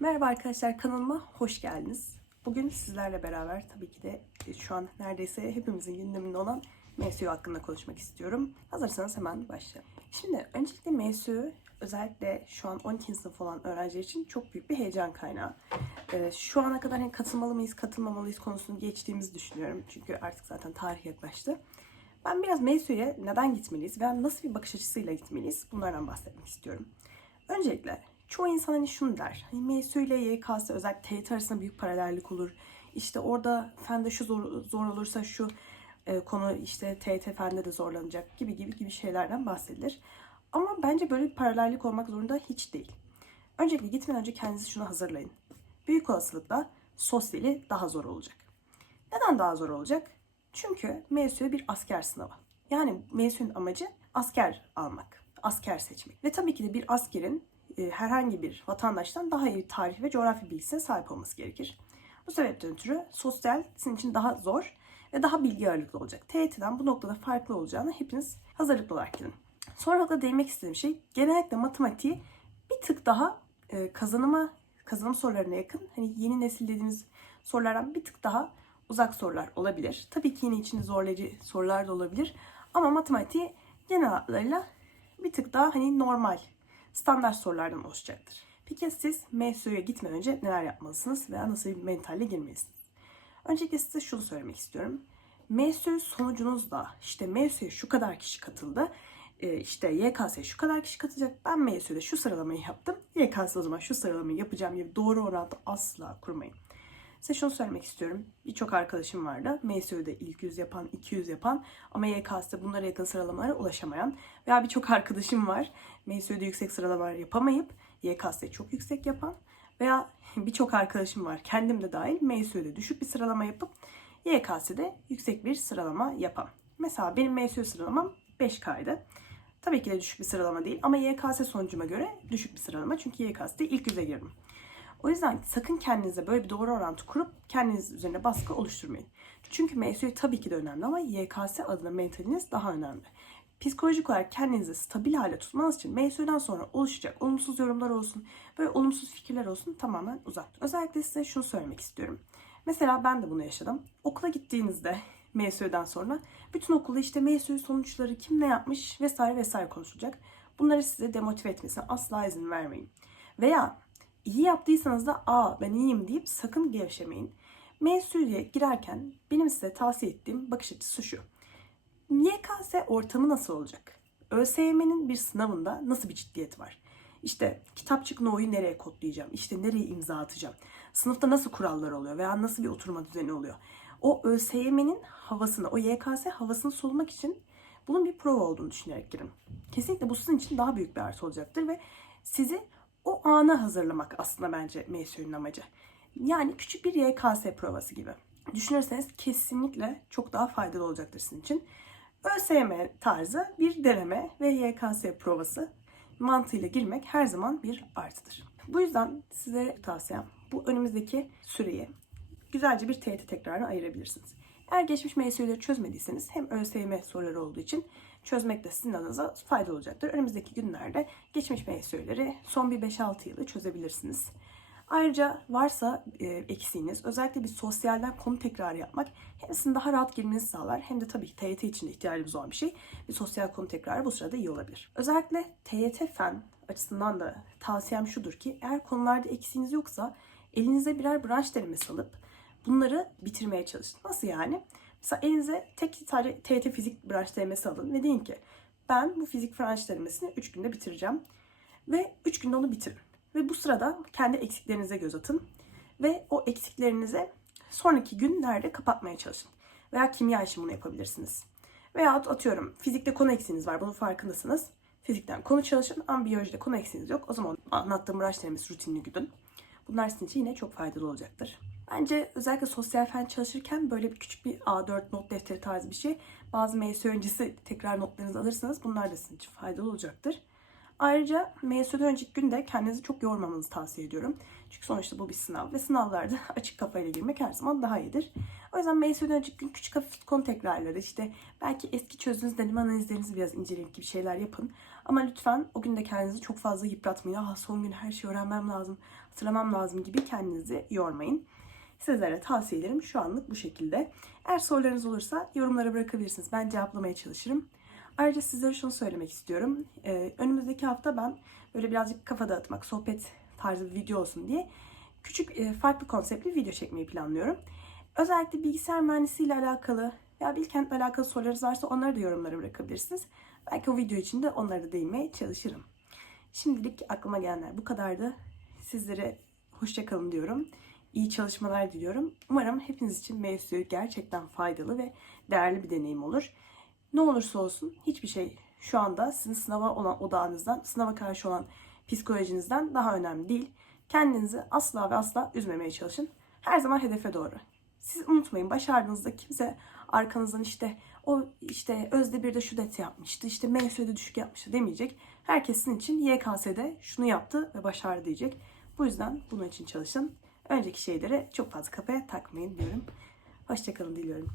Merhaba arkadaşlar kanalıma hoş geldiniz. Bugün sizlerle beraber tabii ki de e, şu an neredeyse hepimizin gündeminde olan MSU hakkında konuşmak istiyorum. Hazırsanız hemen başlayalım. Şimdi öncelikle MSU özellikle şu an 12. sınıf olan öğrenciler için çok büyük bir heyecan kaynağı. Ee, şu ana kadar hani katılmalı mıyız, katılmamalıyız konusunu geçtiğimizi düşünüyorum. Çünkü artık zaten tarih yaklaştı. Ben biraz MSU'ya neden gitmeliyiz veya nasıl bir bakış açısıyla gitmeliyiz bunlardan bahsetmek istiyorum. Öncelikle çoğu insan hani şunu der. Hani MSU ile YKS özellikle TYT arasında büyük paralellik olur. İşte orada fende şu zor, zor olursa şu e, konu işte TYT fende de zorlanacak gibi gibi gibi şeylerden bahsedilir. Ama bence böyle bir paralellik olmak zorunda hiç değil. Öncelikle gitmeden önce kendinizi şuna hazırlayın. Büyük olasılıkla sosyali daha zor olacak. Neden daha zor olacak? Çünkü MSU bir asker sınavı. Yani MSU'nun amacı asker almak, asker seçmek. Ve tabii ki de bir askerin herhangi bir vatandaştan daha iyi tarih ve coğrafya bilgisine sahip olması gerekir. Bu sebepten ötürü sosyal sizin için daha zor ve daha bilgi ağırlıklı olacak. TYT'den bu noktada farklı olacağını hepiniz hazırlıklı olarak gidin. Son olarak da değinmek istediğim şey genellikle matematiği bir tık daha e, kazanıma, kazanım sorularına yakın. Hani yeni nesil dediğimiz sorulardan bir tık daha uzak sorular olabilir. Tabii ki yine içinde zorlayıcı sorular da olabilir. Ama matematiği genel hatlarıyla bir tık daha hani normal, standart sorulardan oluşacaktır. Peki siz MSU'ya gitmeden önce neler yapmalısınız veya nasıl bir mentalle girmelisiniz? Öncelikle size şunu söylemek istiyorum. MSU sonucunuzda işte MSU'ya şu kadar kişi katıldı, e, işte YKS'ye şu kadar kişi katılacak, ben MSU'da şu sıralamayı yaptım, YKS o zaman şu sıralamayı yapacağım gibi doğru orantı asla kurmayın. Size şunu söylemek istiyorum. Birçok arkadaşım vardı. MSU'da ilk 100 yapan, 200 yapan ama YKS'de bunlara yakın sıralamalara ulaşamayan veya birçok arkadaşım var. MSU'da yüksek sıralamalar yapamayıp YKS'de çok yüksek yapan veya birçok arkadaşım var. Kendim de dahil MSU'da düşük bir sıralama yapıp YKS'de yüksek bir sıralama yapan. Mesela benim MSU sıralamam 5K'ydı. Tabii ki de düşük bir sıralama değil ama YKS sonucuma göre düşük bir sıralama. Çünkü YKS'de ilk yüze girdim. O yüzden sakın kendinize böyle bir doğru orantı kurup kendiniz üzerine baskı oluşturmayın. Çünkü MSU tabii ki de önemli ama YKS adına mentaliniz daha önemli. Psikolojik olarak kendinizi stabil hale tutmanız için MSU'dan sonra oluşacak olumsuz yorumlar olsun, böyle olumsuz fikirler olsun tamamen uzak. Özellikle size şunu söylemek istiyorum. Mesela ben de bunu yaşadım. Okula gittiğinizde MSU'dan sonra bütün okulda işte MSU sonuçları kim ne yapmış vesaire vesaire konuşulacak. Bunları size demotive etmesine asla izin vermeyin. Veya iyi yaptıysanız da aa ben iyiyim deyip sakın gevşemeyin. MSU'ya girerken benim size tavsiye ettiğim bakış açısı şu. YKS ortamı nasıl olacak? ÖSYM'nin bir sınavında nasıl bir ciddiyet var? İşte kitapçık no'yu nereye kodlayacağım? İşte nereye imza atacağım? Sınıfta nasıl kurallar oluyor veya nasıl bir oturma düzeni oluyor? O ÖSYM'nin havasını, o YKS havasını solumak için bunun bir prova olduğunu düşünerek girin. Kesinlikle bu sizin için daha büyük bir artı olacaktır ve sizi o ana hazırlamak aslında bence MSU'nun amacı. Yani küçük bir YKS provası gibi. Düşünürseniz kesinlikle çok daha faydalı olacaktır sizin için. ÖSYM tarzı bir deneme ve YKS provası mantığıyla girmek her zaman bir artıdır. Bu yüzden size tavsiyem bu önümüzdeki süreyi güzelce bir TYT tekrarına ayırabilirsiniz. Eğer geçmiş MSU'ları çözmediyseniz hem ÖSYM soruları olduğu için çözmek de sizin adınıza faydalı olacaktır. Önümüzdeki günlerde geçmiş MSU'ları son bir 5-6 yılı çözebilirsiniz. Ayrıca varsa e, eksiğiniz özellikle bir sosyalden konu tekrarı yapmak hem sizin daha rahat girmenizi sağlar hem de tabii ki TYT için de ihtiyacımız olan bir şey. Bir sosyal konu tekrarı bu sırada iyi olabilir. Özellikle TYT fen açısından da tavsiyem şudur ki eğer konularda eksiğiniz yoksa elinize birer branş denemesi alıp bunları bitirmeye çalışın. Nasıl yani? Mesela elinize tek tane TYT fizik branş denemesi alın ve deyin ki ben bu fizik branş denemesini 3 günde bitireceğim. Ve 3 günde onu bitirin. Ve bu sırada kendi eksiklerinize göz atın. Ve o eksiklerinize sonraki günlerde kapatmaya çalışın. Veya kimya için bunu yapabilirsiniz. Veya atıyorum fizikte konu eksiğiniz var bunun farkındasınız. Fizikten konu çalışın ama biyolojide konu eksiğiniz yok. O zaman anlattığım branş denemesi rutinini güdün. Bunlar sizin için yine çok faydalı olacaktır. Bence özellikle sosyal fen çalışırken böyle bir küçük bir A4 not defteri tarzı bir şey. Bazı MSU öncesi tekrar notlarınızı alırsanız bunlar da sizin için faydalı olacaktır. Ayrıca MSÜ'den önceki günde kendinizi çok yormamanızı tavsiye ediyorum. Çünkü sonuçta bu bir sınav ve sınavlarda açık kafayla girmek her zaman daha iyidir. O yüzden MSÜ'den önceki gün küçük hafif konu tekrarları işte belki eski çözdüğünüz deneme analizlerinizi biraz inceleyip gibi şeyler yapın. Ama lütfen o gün de kendinizi çok fazla yıpratmayın. Ah son gün her şeyi öğrenmem lazım, hatırlamam lazım gibi kendinizi yormayın. Sizlere tavsiyelerim şu anlık bu şekilde. Eğer sorularınız olursa yorumlara bırakabilirsiniz. Ben cevaplamaya çalışırım. Ayrıca sizlere şunu söylemek istiyorum. Ee, önümüzdeki hafta ben böyle birazcık kafa dağıtmak, sohbet tarzı bir video olsun diye küçük e, farklı konseptli video çekmeyi planlıyorum. Özellikle bilgisayar mühendisliği ile alakalı veya Bilkent'le alakalı sorularınız varsa onları da yorumlara bırakabilirsiniz. Belki o video için de onlara da değinmeye çalışırım. Şimdilik aklıma gelenler bu kadardı. Sizlere hoşçakalın diyorum. İyi çalışmalar diliyorum. Umarım hepiniz için MSU gerçekten faydalı ve değerli bir deneyim olur. Ne olursa olsun hiçbir şey şu anda sizin sınava olan odağınızdan, sınava karşı olan psikolojinizden daha önemli değil. Kendinizi asla ve asla üzmemeye çalışın. Her zaman hedefe doğru. Siz unutmayın başardığınızda kimse arkanızdan işte o işte Özde bir de şu det yapmıştı, işte MSÜ'de düşük yapmıştı demeyecek. Herkes sizin için YKS'de şunu yaptı ve başardı diyecek. Bu yüzden bunun için çalışın. Önceki şeyleri çok fazla kafaya takmayın diyorum. Hoşçakalın diliyorum.